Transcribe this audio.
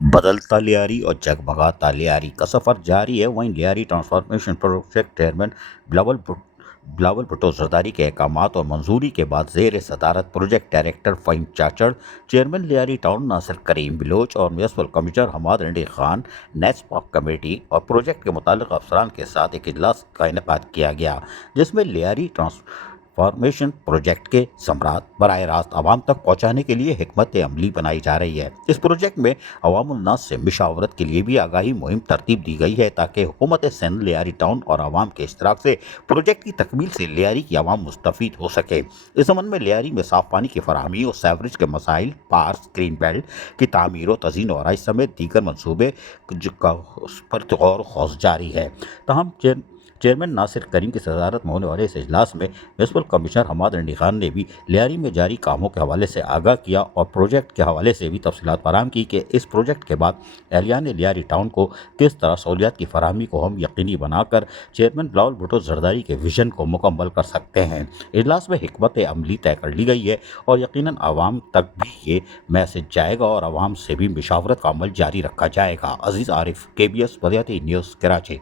بدلتا لیاری اور جگمگاتا لیاری کا سفر جاری ہے۔ وہیں Lyari transformation project chairman Bilawal Bhutto Zardari کے احکامات اور منظوری کے بعد زیر صدارت project director Faheem Chachar, chairman Lyari town Nasir Karim Baloch اور میونسپل کمشنر حماد رنڈی خان، نیسپا کمیٹی اور پروجیکٹ کے متعلقہ افسران کے ساتھ ایک اجلاس کا انعقاد کیا گیا، جس میں لیاری ٹرانسفارمیشن پروجیکٹ کے ثمرات براہ راست عوام تک پہنچانے کے لیے حکمت عملی بنائی جا رہی ہے۔ اس پروجیکٹ میں عوام الناس سے مشاورت کے لیے بھی آگاہی مہم ترتیب دی گئی ہے، تاکہ حکومت سندھ لیاری ٹاؤن اور عوام کے اشتراک سے پروجیکٹ کی تکمیل سے لیاری کی عوام مستفید ہو سکے۔ اس ضمن میں لیاری میں صاف پانی کی فراہمی اور سیوریج کے مسائل، پارس گرین بیلٹ کی تعمیر و تزئین و آرائش سمیت دیگر منصوبے پر غور و خوض جاری ہے۔ تاہم چیئرمین ناصر کریم کی صدارت میں ہونے والے اس اجلاس میں میونسپل کمشنر حماد رنڈی خان نے بھی لیاری میں جاری کاموں کے حوالے سے آگاہ کیا اور پروجیکٹ کے حوالے سے بھی تفصیلات فراہم کی کہ اس پروجیکٹ کے بعد اہلیان لیاری ٹاؤن کو کس طرح سہولیات کی فراہمی کو ہم یقینی بنا کر چیئرمین بلاول بھٹو زرداری کے ویژن کو مکمل کر سکتے ہیں۔ اجلاس میں حکمت عملی طے کر لی گئی ہے اور یقیناً عوام تک بھی یہ میسج جائے گا اور عوام سے بھی مشاورت کا عمل جاری رکھا جائے گا۔ عزیز عارف، KBS بلیاتی نیوز، کراچی۔